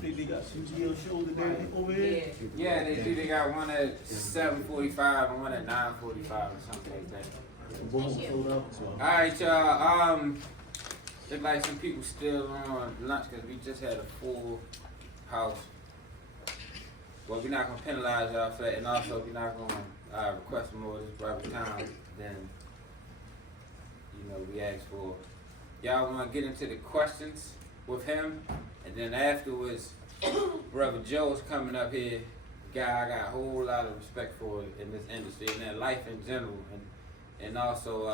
They got CGL shows today over here. Yeah, they do. They got one at 7:45 and one at 9:45 or something like that. Boom, sold out. So. All right, y'all. Look like some people still on lunch because we just had a full house. Well, we're not gonna penalize y'all for that, and also we're not gonna request more of this private time than we asked for. Y'all wanna get into the questions with him, and then afterwards, Brother Joe's coming up here. Guy I got a whole lot of respect for in this industry and in life in general, and also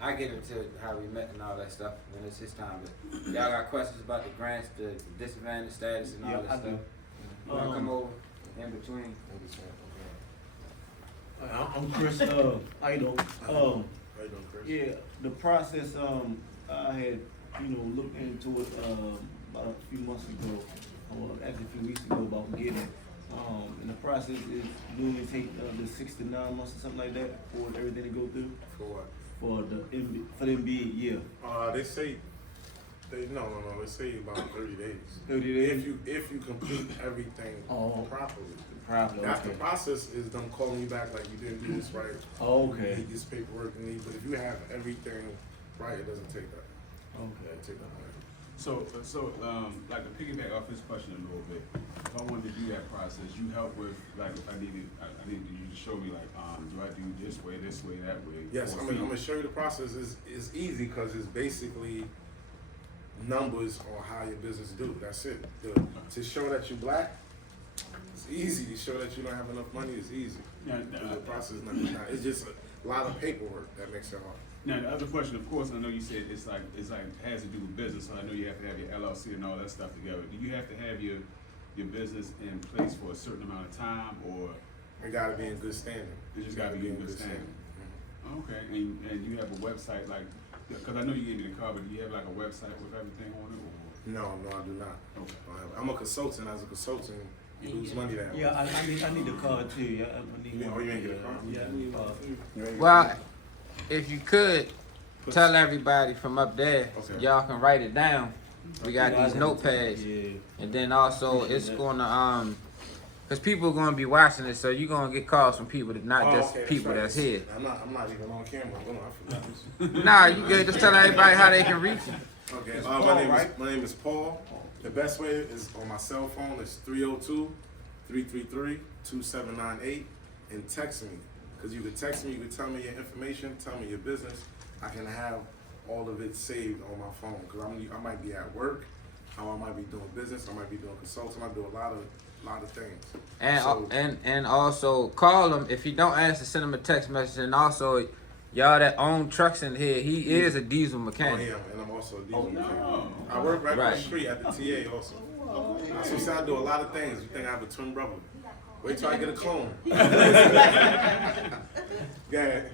I get into how we met and all that stuff when it's his time. But y'all got questions about the grants, the disadvantage status, and all that stuff? You wanna come over in between? I'm Chris. How you doing? Chris? Yeah, the process. I had looked into it about a few months ago, actually a few weeks ago, about getting it. And the process is normally take the 6 to 9 months or something like that for everything to go through. For the MBA, yeah. They say no. They say about 30 days. 30 days. If you complete everything properly. Okay. The process is them calling you back like you didn't do this right. Okay. You need this paperwork you need, but if you have everything right, it doesn't take that. Okay. It take that long. So, like to piggyback off his question a little bit, if I wanted to do that process, you help with, like, if I needed you to show me, like, do I do this way, that way? Yes, I'm gonna show you the process. Is easy because it's basically numbers on how your business do. That's it. To show that you're black, it's easy. To show that you don't have enough money, it's easy. The process is not. It's just a lot of paperwork that makes it hard. Now the other question, of course, I know you said it's like has to do with business, so I know you have to have your LLC and all that stuff together. Do you have to have your business in place for a certain amount of time, or it gotta be in good standing? It just gotta be in good standing. Mm-hmm. Okay, and you have a website, like, because I know you gave me the card, but do you have like a website with everything on it? Or? No, I do not. Okay. I'm a consultant. As a consultant, you lose money that way. Yeah, I need the card too. Yeah, I need you ain't get a card? Yeah, I need a card. Well, if you could tell everybody from up there, y'all can write it down. We got these notepads, and then also it's gonna because people are gonna be watching it, so you're gonna get calls from people that not just people that's here. I'm not even on camera. I forgot. Nah, you good? Just tell everybody how they can reach you. Okay, my name is Paul. The best way is on my cell phone. It's 302-333-2798, and text me. Because you can text me, you can tell me your information, tell me your business. I can have all of it saved on my phone. Because I might be at work, I might be doing business, I might be doing consulting, I do a lot of things. And also call him. If you don't answer, send him a text message. And also, y'all that own trucks in here, he is a diesel mechanic. Oh, yeah, and I'm also a diesel mechanic. I work right on the street at the TA also. So I do a lot of things. You think I have a twin brother? Wait till I get a clone. Go ahead.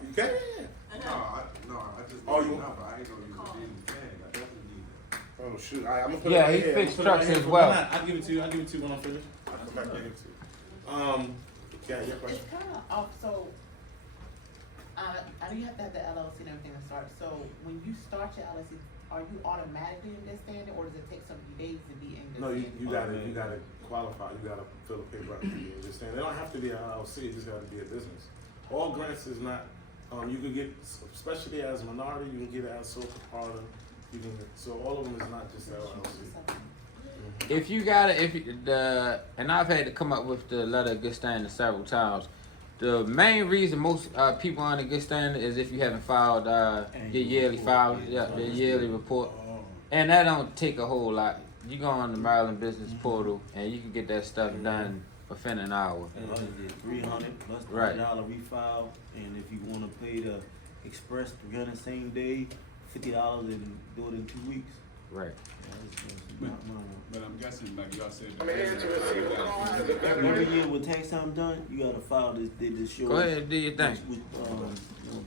You can? No, I just I ain't know you were being Oh shoot! I'm gonna put Yeah, it he right fixed here. trucks as well. I'll give it to you. When I'm finished. I'll come back and give it to you. Yeah, your question. It's kind of off. So, I know you have to have the LLC and everything to start. So, when you start your LLC, are you automatically in good standing, or does it take some days to be in good No, standing? you gotta qualify. You gotta fill a paper out to be in good standing. They don't have to be an LLC. It just gotta be a business. All grants is not. You could get, especially as a minority, you can get it as sole proprietor. So all of them is not just LLC. If you got it, and I've had to come up with the letter of good standing several times. The main reason most people aren't in good standing is if you haven't filed your yearly the yearly report, and that don't take a whole lot. You go on the Maryland Business Portal and you can get that stuff done within an hour. And $300 plus the $100 refile, and if you want to pay the express $300 same day, $50 and do it in 2 weeks. Right. But I'm guessing, like y'all said, Every year when tax time done, you gotta file this. They just show. Go ahead and do your thing.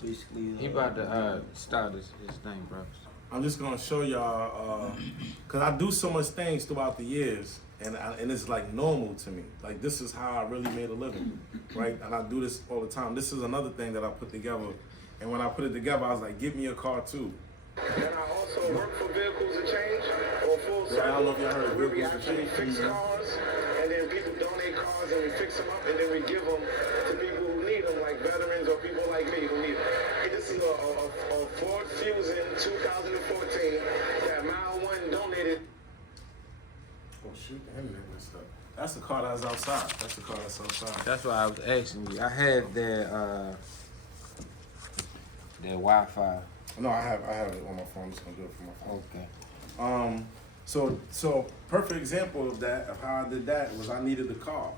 Basically. He about to start his thing, bro. I'm just gonna show y'all, cause I do so much things throughout the years, and it's like normal to me. Like this is how I really made a living, right? And I do this all the time. This is another thing that I put together, and when I put it together, I was like, give me a car too. And I also work for Vehicles of Change. full Yeah, I don't know if y'all circle heard where we Vehicles for actually Change. fix cars, and then people donate cars and we fix them up, and then we give them to people who need them, like veterans or people like me who need them. This is a Ford Fusion 2014 that Mile 1 donated. Oh shoot, the internet messed up. That's the car that's outside. That's the car that's outside. That's why I was asking you. I have their Wi-Fi. No, I have it on my phone. I'm just gonna do it from my phone. Okay. So perfect example of that, of how I did that, was I needed the car.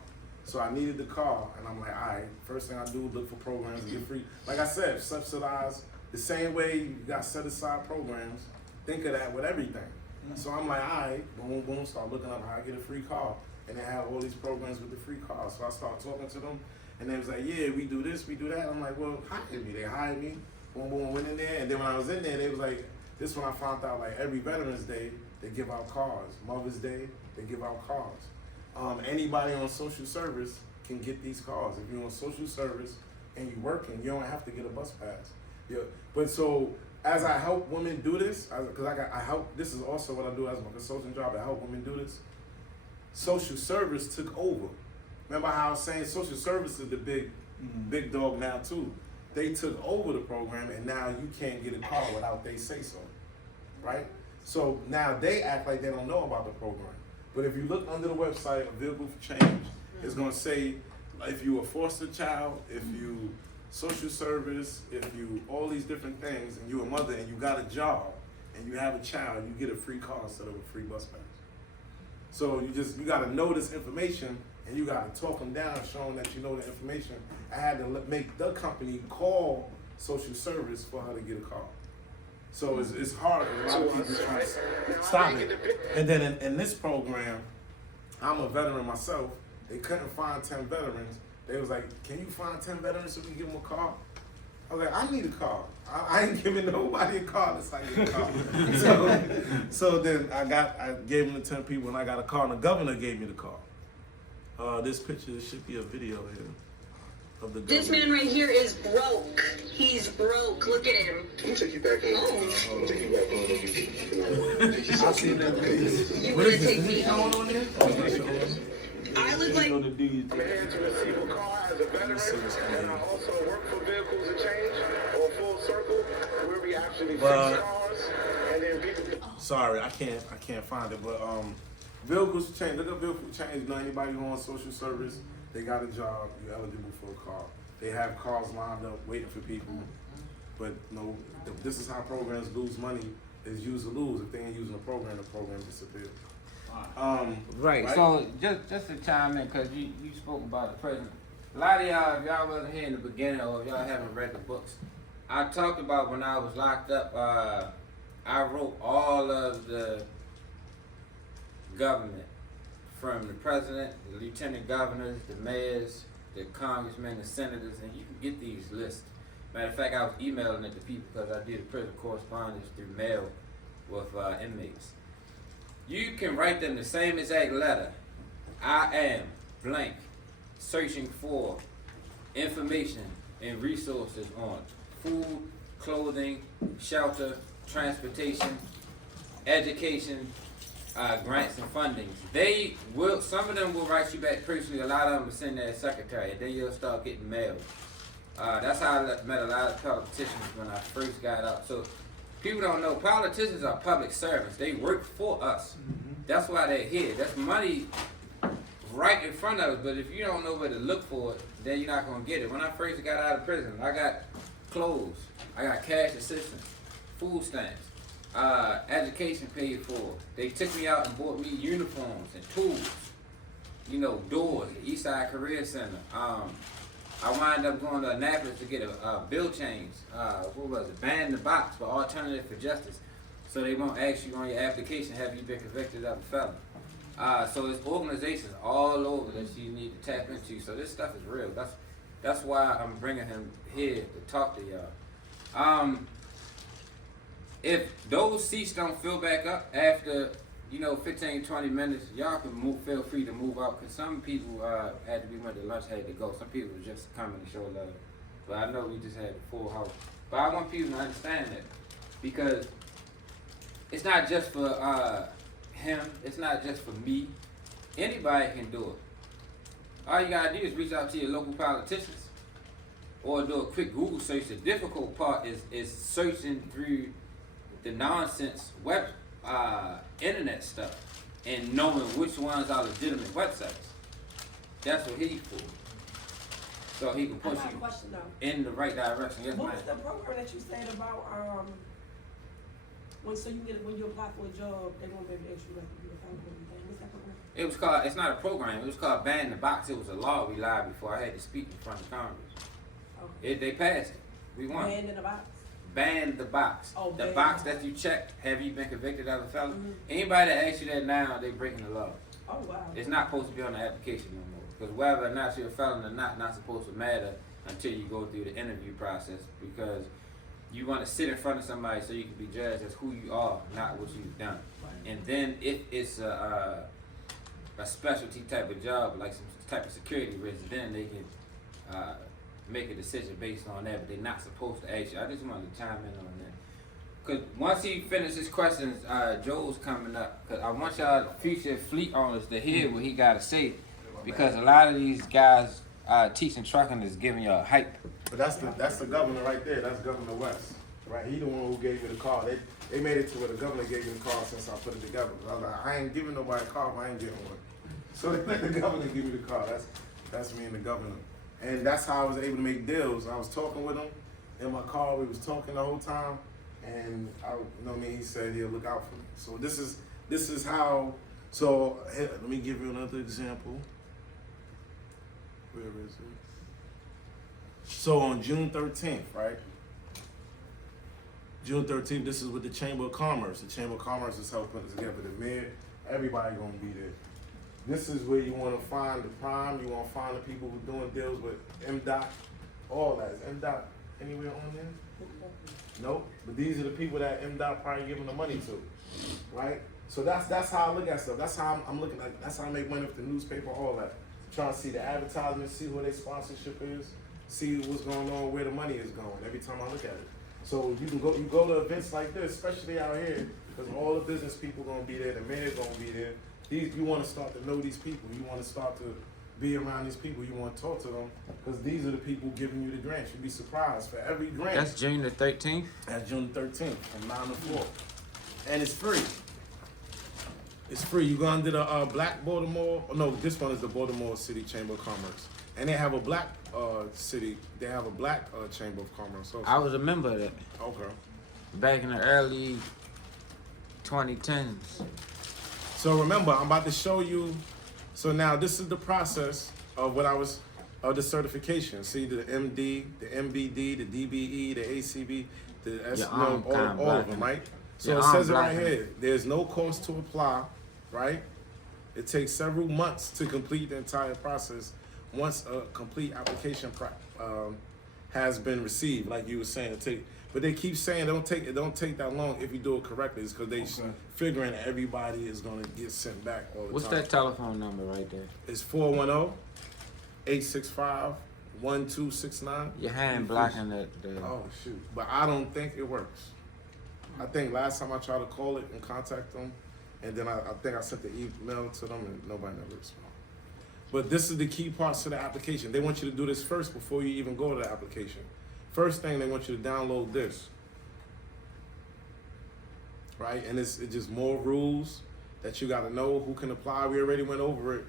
So I needed the car, and I'm like, all right, first thing I do, look for programs to get free. Like I said, subsidize the same way you got set aside programs. Think of that with everything. So I'm like, all right, boom, boom, start looking up how I get a free car. And they have all these programs with the free cars. So I start talking to them, and they was like, yeah, we do this, we do that. I'm like, well, hire me. They hired me. Boom, boom, went in there. And then when I was in there, they was like, this when I found out, like, every Veterans Day, they give out cars. Mother's Day, they give out cars. Anybody on social service can get these cars. If you're on social service and you're working, you don't have to get a bus pass. Yeah. But so, as I help women do this, because I help, this is also what I do as my consulting job, I help women do this. Social service took over. Remember how I was saying social service is the big dog now too. They took over the program, and now you can't get a car without they say so, right? So now they act like they don't know about the program. But if you look under the website of Vehicle for Change, it's gonna say if you a foster child, if you social service, if you all these different things, and you a mother and you got a job and you have a child, you get a free car instead of a free bus pass. So you gotta know this information, and you gotta talk them down, showing that you know the information. I had to make the company call social service for her to get a car. So it's hard. A lot of people trying to stop it. And then in this program, I'm a veteran myself. They couldn't find 10 veterans. They was like, can you find 10 veterans so we can give them a car? I was like, I need a car. I ain't giving nobody a car unless I get a car. so then I gave them to 10 people, and I got a car, and the governor gave me the car. This picture should be a video here of the governor. This man right here is broke. He's broke. Look at him. I'm gonna take you back in. I'm gonna take you back in. I see that. You want to take me home? I look like. I'm here to receive a car as a veteran, and I also work for Vehicles of Change, or Full Circle, where we actually fix cars, and then people. Sorry, I can't find it, but Vehicles Change. Look up Vehicles Change. You know, anybody who on social service, they got a job, you're eligible for a car. They have cars lined up waiting for people, but no, this is how programs lose money. Is use or lose. If they ain't using the program disappears. Right. So just to chime in, because you spoke about the president. A lot of y'all, if y'all wasn't here in the beginning, or if y'all haven't read the books, I talked about when I was locked up. I wrote all of the government, from the president, the lieutenant governors, the mayors, the congressmen, the senators, and you can get these lists. Matter of fact, I was emailing it to people because I did a prison correspondence through mail with inmates. You can write them the same exact letter. I am blank, searching for information and resources on food, clothing, shelter, transportation, education, grants and fundings. They will, some of them will write you back personally, a lot of them will send their secretary, and then you'll start getting mail. That's how I met a lot of politicians when I first got out. So people don't know, politicians are public servants. They work for us. That's why they're here. That's money right in front of us, but if you don't know where to look for it, then you're not gonna get it. When I first got out of prison, I got clothes, I got cash assistance, food stamps, education paid for. They took me out and bought me uniforms and tools, doors, the Eastside Career Center. I wound up going to Annapolis to get a bill change. Ban the box for Alternative for Justice. So they won't ask you on your application, have you been convicted of a felony? So there's organizations all over that you need to tap into. So this stuff is real. That's why I'm bringing him here to talk to y'all. If those seats don't fill back up after 15, 20 minutes, y'all can feel free to move out, because some people, after we went to lunch, had to go. Some people were just coming to show love. But I know we just had a full house. But I want people to understand that, because it's not just for him. It's not just for me. Anybody can do it. All you gotta do is reach out to your local politicians or do a quick Google search. The difficult part is searching through the nonsense internet stuff and knowing which ones are legitimate websites. That's what he's for. So he can push I got a you question though. in the right direction. Yes, What ma'am. was the program that you said about when you apply for a job, they won't be able to ask you like you a phone or anything? What's that program? It was called, it's not a program, it was called Ban the Box. It was a law we lied before I had to speak in front of Congress. Okay. They passed it. We won. Hand in the box. Ban the box. Oh, the ban box the that you check, have you been convicted of a felony? Mhm. Anybody that asks you that now, they breaking the law. Oh wow. It's not supposed to be on the application no more. Because whether or not you're a felon or not supposed to matter until you go through the interview process, because you want to sit in front of somebody so you can be judged as who you are, not what you've done. And then if it's a specialty type of job, like some type of security risk, then they can make a decision based on that, but they're not supposed to ask you. I just wanted to chime in on that. Because once he finishes questions, Joe's coming up. Because I want y'all future fleet owners to hear what he got to say. Because a lot of these guys teaching trucking is giving y'all hype. But that's the governor right there. That's Governor West, right? He the one who gave me the car. They made it to where the governor gave me the car since I put it together. I was like, I ain't giving nobody a car if I ain't getting one. So they let the governor give me the car. That's me and the governor. And that's how I was able to make deals. I was talking with him in my car. We was talking the whole time, and he said he'll look out for me. So this is how. So here, let me give you another example. Where is it? So on June 13th, right? June 13th, this is with the Chamber of Commerce. The Chamber of Commerce is helping us together. The mayor, everybody gonna be there. This is where you wanna find the prime, you wanna find the people who doing deals with MDOT, all that. Is MDOT anywhere on there? Nope, but these are the people that MDOT probably giving the money to, right? So that's how I look at stuff. That's how I'm looking at, that's how I make money with the newspaper, all that. Trying to see the advertisements, see who their sponsorship is, see what's going on, where the money is going every time I look at it. So you go to events like this, especially out here, because all the business people gonna be there, the mayor's gonna be there. You want to start to know these people. You want to start to be around these people. You want to talk to them, because these are the people giving you the grants. You'd be surprised for every grant. That's June the 13th? That's June 13th from 9 to 4, and it's free. It's free. You go under the Black Baltimore. No, this one is the Baltimore City Chamber of Commerce, and they have a black city. They have a black Chamber of Commerce also. I was a member of that Okay. back in the early 2010s. So remember, I'm about to show you. So now this is the process of the certification. See the MD, the MBD, the DBE, the ACB, the S, all of them, right? So it says it right here. There's no cost to apply, right? It takes several months to complete the entire process. Once a complete application has been received, like you were saying, but they keep saying it don't take that long if you do it correctly. It's because they figuring everybody is gonna get sent back all the time. What's that telephone number right there? It's 410-865-1269. Your hand blocking the Oh shoot! But I don't think it works. I think last time I tried to call it and contact them, and then I think I sent the email to them and nobody never responded. But this is the key parts to the application. They want you to do this first before you even go to the application. First thing, they want you to download this, right? And it's just more rules that you got to know who can apply. We already went over it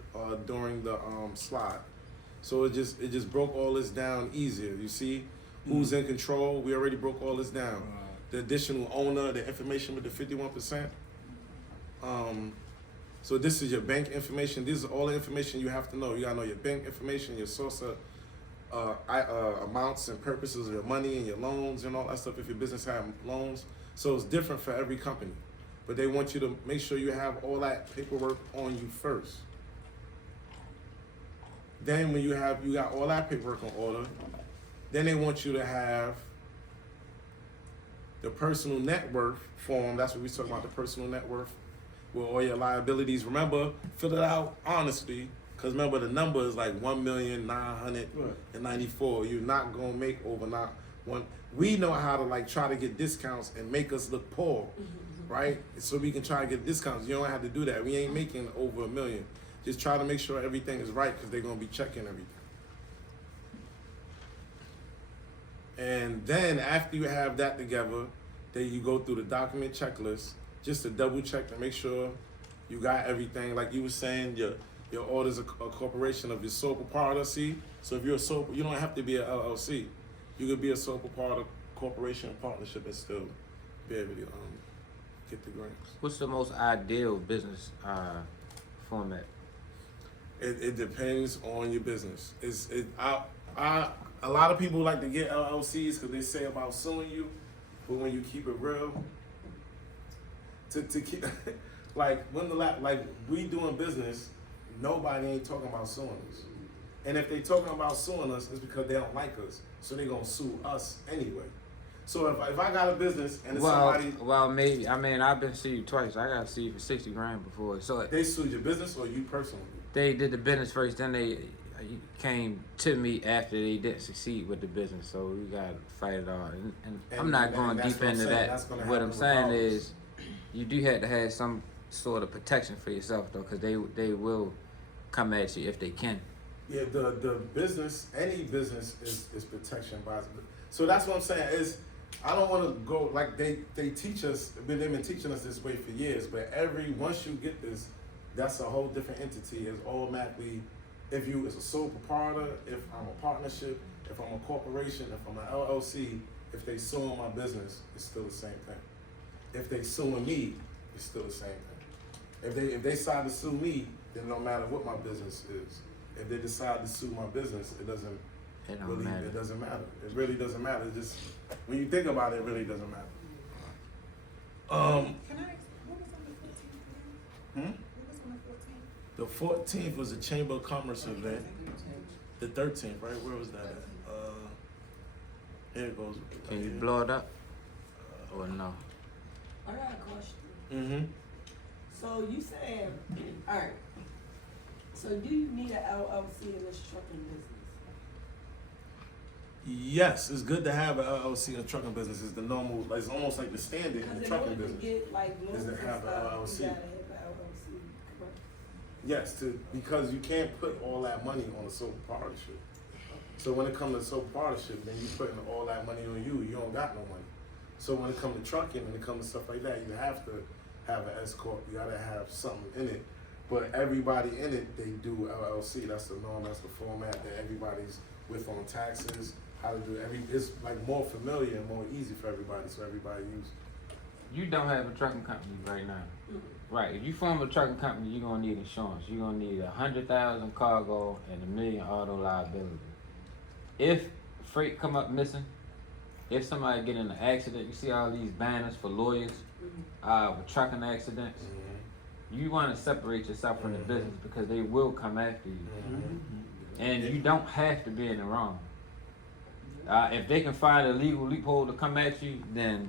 during the slide, so it just broke all this down easier. You see who's in control. We already broke all this down. The additional owner, the information with the 51%. So this is your bank information. This is all the information you have to know. You gotta know your bank information, your source of amounts and purposes of your money and your loans and all that stuff if your business have loans. So it's different for every company. But they want you to make sure you have all that paperwork on you first. Then when you got all that paperwork on order, then they want you to have the personal net worth form. That's what we talking about, the personal net worth with all your liabilities. Remember, fill it out honestly, because remember the number is like 1,994,000. You're not gonna make over not one. We know how to like try to get discounts and make us look poor, right? So we can try to get discounts. You don't have to do that. We ain't making over $1 million. Just try to make sure everything is right because they're gonna be checking everything. And then after you have that together, then you go through the document checklist just to double check to make sure you got everything. Like you were saying, your order's a corporation of your sole proprietorship. So if you're a sole, you don't have to be an LLC. You could be a sole proprietor corporation partnership and still be able to get the grants. What's the most ideal business format? It depends on your business. A lot of people like to get LLCs because they say about suing you, but when you keep it real, to keep like like we doing business, nobody ain't talking about suing us. And if they talking about suing us, it's because they don't like us, so they gonna sue us anyway. So if I got a business and it's somebody, well, maybe. I mean, I've been sued twice. I got sued for $60,000 before. So they sued your business or you personally? they did the business first, then they came to me after they didn't succeed with the business. So we got to fight it all. And I'm not going deep into that. What I'm saying is, you do have to have some sort of protection for yourself though, because they will come at you if they can. Yeah, the business, any business is protection by. So that's what I'm saying is, I don't want to go like they teach us. They've been teaching us this way for years. But once you get this, that's a whole different entity. It's automatically, if you as a sole proprietor, if I'm a partnership, if I'm a corporation, if I'm an LLC, if they suing my business, it's still the same thing. If they suing me, it's still the same thing. If they decide to sue me, then no matter what my business is. If they decide to sue my business, it doesn't matter. It doesn't matter. It really doesn't matter. It just when you think about it, it really doesn't matter. Can I ask, what was on the 14th again? What was on the 14th? The 14th was a Chamber of Commerce event. The 13th, right? Where was that at? Here it goes. Can you blow it up? Or no? I got a question. Mm-hmm. So you said, all right. So do you need an LLC in this trucking business? Yes, it's good to have an LLC in a trucking business. It's the normal, like, it's almost like the standard in the trucking business. Because in order to get like loans Is to and have an stuff, LLC. you gotta have an LLC, correct? Yes, because you can't put all that money on a sole proprietorship. So when it comes to sole proprietorship, then you putting all that money on you. You don't got no money. So when it comes to trucking, when it comes to stuff like that, you have to have an S corp. You gotta have something in it. But everybody in it, they do LLC. That's the norm. That's the format that everybody's with on taxes. How to do it's like more familiar and more easy for everybody, so everybody uses. You don't have a trucking company right now. Right. If you form a trucking company, you're gonna need insurance. You're gonna need 100,000 cargo and $1 million auto liability. If freight come up missing, if somebody get in an accident, you see all these banners for lawyers with trucking accidents. You want to separate yourself from the business because they will come after you, and you don't have to be in the wrong. If they can find a legal loophole to come at you, then.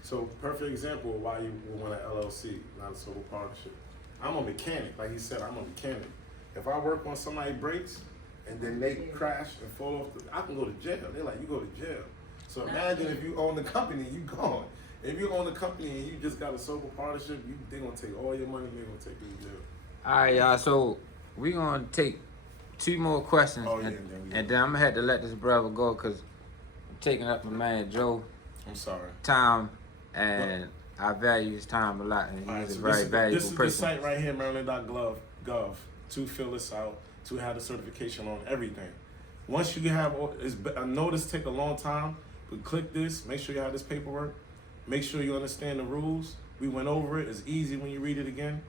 So perfect example of why you would want an LLC, not a sole partnership. I'm a mechanic, like he said, I'm a mechanic. If I work on somebody's brakes and then they crash and fall off, I can go to jail. They're like, you go to jail. So imagine if you own the company, you gone. If you own the company and you just got a sole partnership, they're gonna take all your money. They're gonna take you to jail. All right, y'all. So we're gonna take 2 more questions, and then I'm gonna have to let this brother go because I'm taking up my man Joe. I'm sorry. Time, and I value his time a lot, and he's a very valuable person. This is the site right here, Maryland.gov, to fill this out, to have the certification on everything. Once you have, I know this take a long time, but click this. Make sure you have this paperwork. Make sure you understand the rules. We went over it. It's easy when you read it again.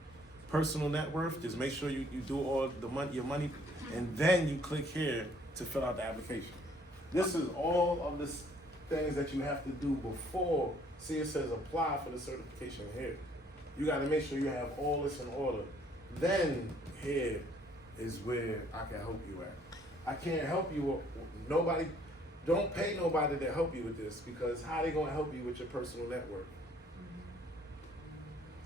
Personal net worth, just make sure you do all the money, your money, and then you click here to fill out the application. This is all of the things that you have to do before. See, it says apply for the certification here. You got to make sure you have all this in order. Then here is where I can help you at. I can't help you. Nobody. Don't pay nobody to help you with this, because how they gonna help you with your personal network?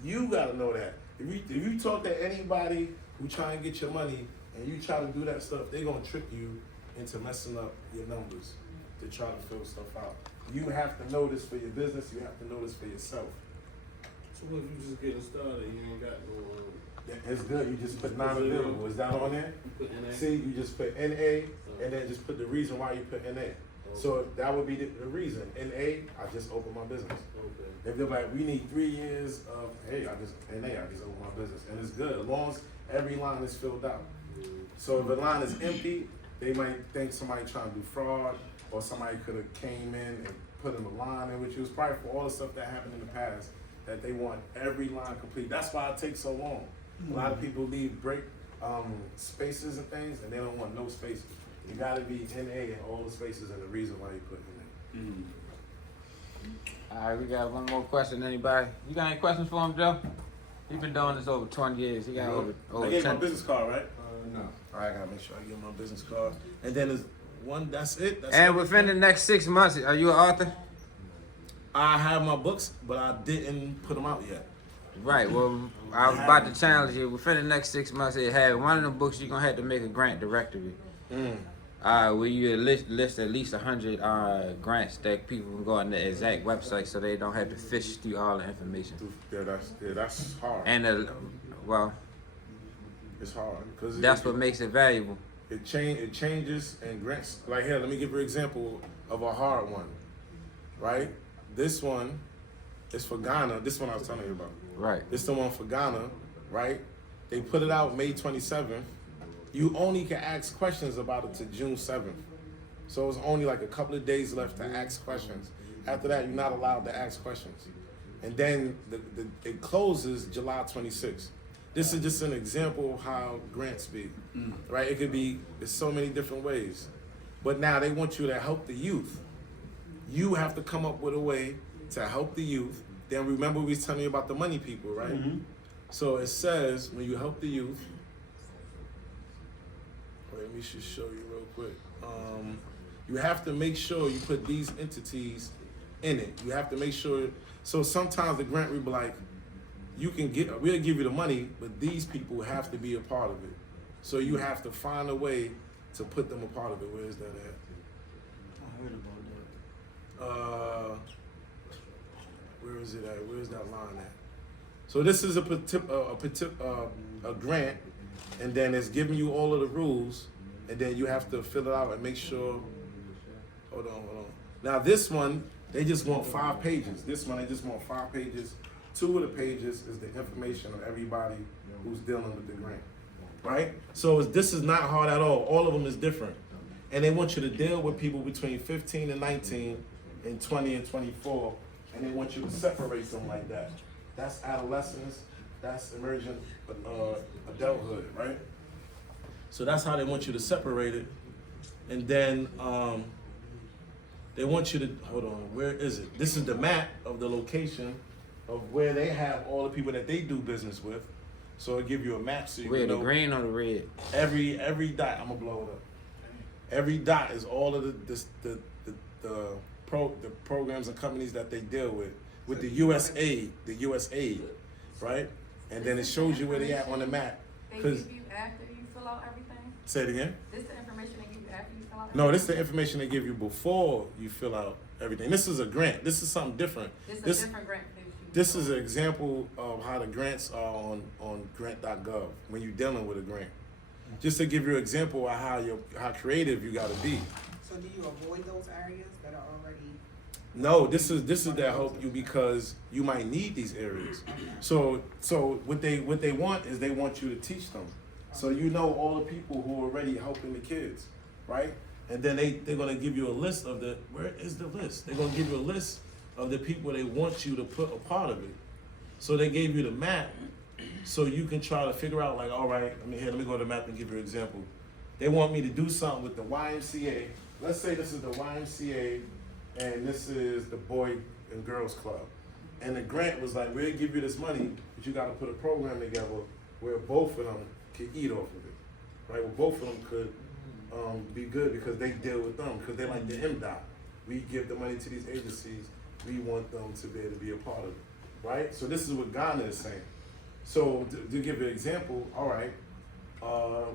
You gotta know that. If you talk to anybody who try and get your money and you try to do that stuff, they gonna trick you into messing up your numbers to try to fill stuff out. You have to know this for your business. You have to know this for yourself. So what if you just getting started, you ain't got no, It's good, you just put non-available, is that on there? you put NA? See, you just put NA, and then just put the reason why you put NA. So that would be the reason. NA, I just opened my business. Okay. If they're like, we need 3 years of, hey, I just opened my business. And it's good, as long as every line is filled out. So if a line is empty, they might think somebody trying to do fraud, or somebody could have came in and put in a line in, which was probably for all the stuff that happened in the past, that they want every line complete. That's why it takes so long. A lot of people leave break spaces and things, and they don't want no spaces. You gotta be NA in all the spaces, and the reason why you put NA. All right, we got one more question. Anybody? You got any questions for him, Joe? He's been doing this over 20 years. He got over I gave 10. my business card, right? No. All right, I gotta make sure I give my business card. And then there's one, that's it. That's And everything. within the next 6 months, are you an author? I have my books, but I didn't put them out yet. Right. Well, I was about to challenge you. Within the next 6 months, it had one of the books you're gonna have to make a grant directory. Where you list at least 100 grants that people can go on the exact website, so they don't have to fish through all the information. Yeah, that's hard. And well, It's hard because that's what makes it valuable. It changes and grants. Like here, let me give you an example of a hard one. Right, this one is for Ghana. This one I was telling you about. Right. This the one for Ghana. Right, they put it out May 27th. You only can ask questions about it to June 7th. So it's only like a couple of days left to ask questions. After that, you're not allowed to ask questions. And then it closes July 26th. This is just an example of how grants be, right? It could be, there's so many different ways. But now they want you to help the youth. You have to come up with a way to help the youth. Then remember we was telling you about the money people, right? So it says when you help the youth, let me just show you real quick. You have to make sure you put these entities in it. You have to make sure. So sometimes the grant will be like, we'll give you the money, but these people have to be a part of it. So you have to find a way to put them a part of it. Where is that at? I heard about that. Where is it at? Where is that line at? So this is a grant, and then it's giving you all of the rules, and then you have to fill it out and make sure. Hold on. Now this one, they just want 5 pages. This one, they just want 5 pages. 2 of the pages is the information of everybody who's dealing with the grant, right? So this is not hard at all. All of them is different. And they want you to deal with people between 15 and 19 and 20 and 24, and they want you to separate them like that. That's adolescence, that's emergent adulthood, right? So that's how they want you to separate it. And then they want you to, hold on, where is it? This is the map of the location of where they have all the people that they do business with. So it'll give you a map so you Where, can know. the green or the red? Every dot, I'm gonna blow it up. Every dot is all of the programs and companies that they deal with the USAID, right? And then it shows you where they at on the map. They give you after you fill out everything? Say it again. This the information they give you after you fill out everything? No, this is the information they give you before you fill out everything. This is a grant. This is something different. This is a different grant. This is an example of how the grants are on grant.gov when you're dealing with a grant. Just to give you an example of how creative you got to be. So do you avoid those areas that are already? No, this is to help you because you might need these areas. So what they want is they want you to teach them. So you know all the people who are already helping the kids, right? And then they're gonna give you a list of where is the list? They're gonna give you a list of the people they want you to put a part of it. So they gave you the map so you can try to figure out like, all right, let me go to the map and give you an example. They want me to do something with the YMCA. Let's say this is the YMCA and this is the Boy and Girls Club. And the grant was like, we'll give you this money, but you gotta put a program together where both of them can eat off of it, right? Well, both of them could be good because they deal with them, because they're like the MDOT. We give the money to these agencies, we want them to be able to be a part of it, right? So this is what Ghana is saying. So to give you an example, all right,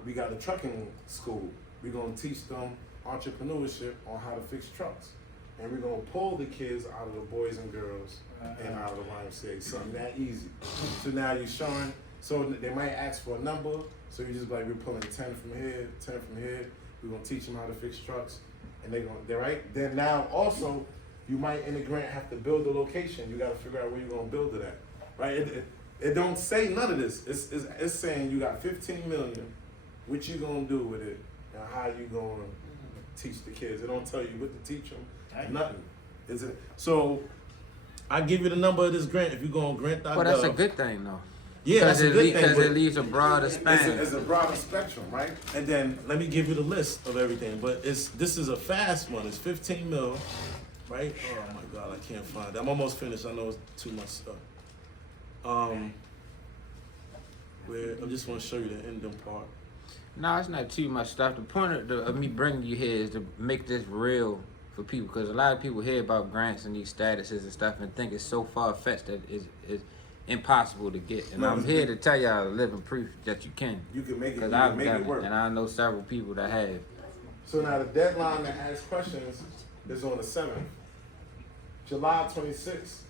we got a trucking school. We're gonna teach them entrepreneurship on how to fix trucks. and we're gonna pull the kids out of the Boys and Girls and out of the YMCA. Something that easy. So now you're showing. So they might ask for a number. So you just be like, we're pulling 10 from here, 10 from here. We're gonna teach them how to fix trucks, and they're right. Then now also, you might in the grant have to build a location. You gotta figure out where you're gonna build it at, right? It don't say none of this. It's saying you got 15 million. What you gonna do with it, and how you gonna teach the kids? It don't tell you what to teach them. Nothing. Is it? So I give you the number of this grant. If you go on grant.gov. Well, that's a good thing, though. Yeah, that's a good thing. Because it leaves a broader span. It's a broader spectrum, right? And then let me give you the list of everything. But this is a fast one. It's 15 mil, right? Oh my God, I can't find it. I'm almost finished. I know it's too much stuff. Where I just want to show you the ending part. No, it's not too much stuff. The point of me bringing you here is to make this real for people, because a lot of people hear about grants and these statuses and stuff and think it's so far-fetched that it's impossible to get. And I'm here to tell y'all the living proof that you can. You can make it. Because You I've can make done it work. and I know several people that have. So now the deadline to ask questions is on the 7th. July 26th,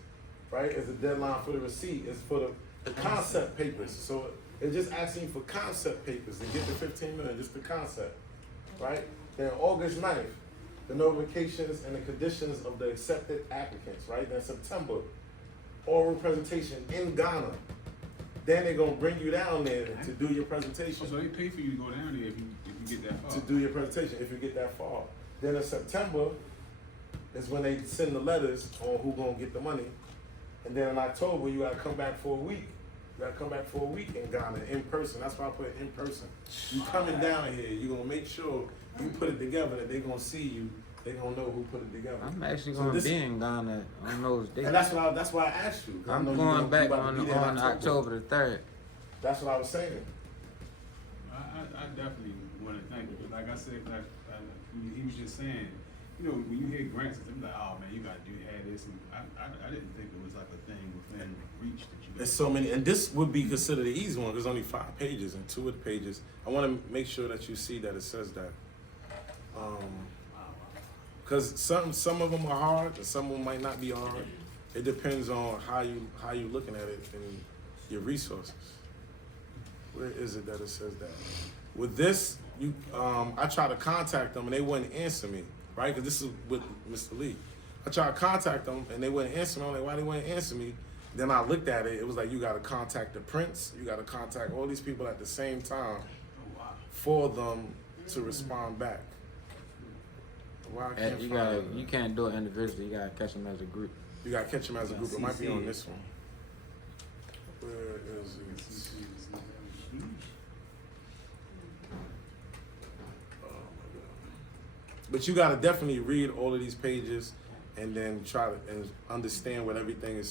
right, is the deadline for the receipt. It's for the concept papers. So it's just asking for concept papers to get the 15 million, just the concept, right? Then August 9th, the notifications and the conditions of the accepted applicants, right? Then September, oral presentation in Ghana. Then they're gonna bring you down there to do your presentation. So they pay for you to go down there if you get that far. To do your presentation, if you get that far. Then in September is when they send the letters on who gonna get the money. And then in October, you gotta come back for a week. You gotta come back for a week in Ghana, in person. That's why I put in person. You coming down here, you gonna make sure you put it together, that they gonna see you. They gonna know who put it together. I'm actually going to be in Ghana on those days. And that's why I asked you. 'Cause I I'm know going back about to on be there in October the 3rd. That's what I was saying. I definitely want to thank you. But like I said, he was just saying, you know, when you hear grants, I'm like, oh man, you got to have this. And I didn't think it was like a thing within reach that you. There's so many, and this would be considered the easy one. There's only 5 pages, and 2 of the pages. I want to make sure that you see that it says that. Because some of them are hard, and some of them might not be hard. It depends on how you looking at it and your resources. Where is it that it says that? With this, I tried to contact them and they wouldn't answer me, right? Because this is with Mr. Lee. I tried to contact them and they wouldn't answer me. I'm like, why they wouldn't answer me? Then I looked at it. It was like, you got to contact the prince. You got to contact all these people at the same time for them to respond back. Why I can't find it? You can't do it individually. You gotta catch them as a group. You gotta catch them as a group. It might be on this one. Where is it? Oh my God. But you gotta definitely read all of these pages and then try to understand what everything is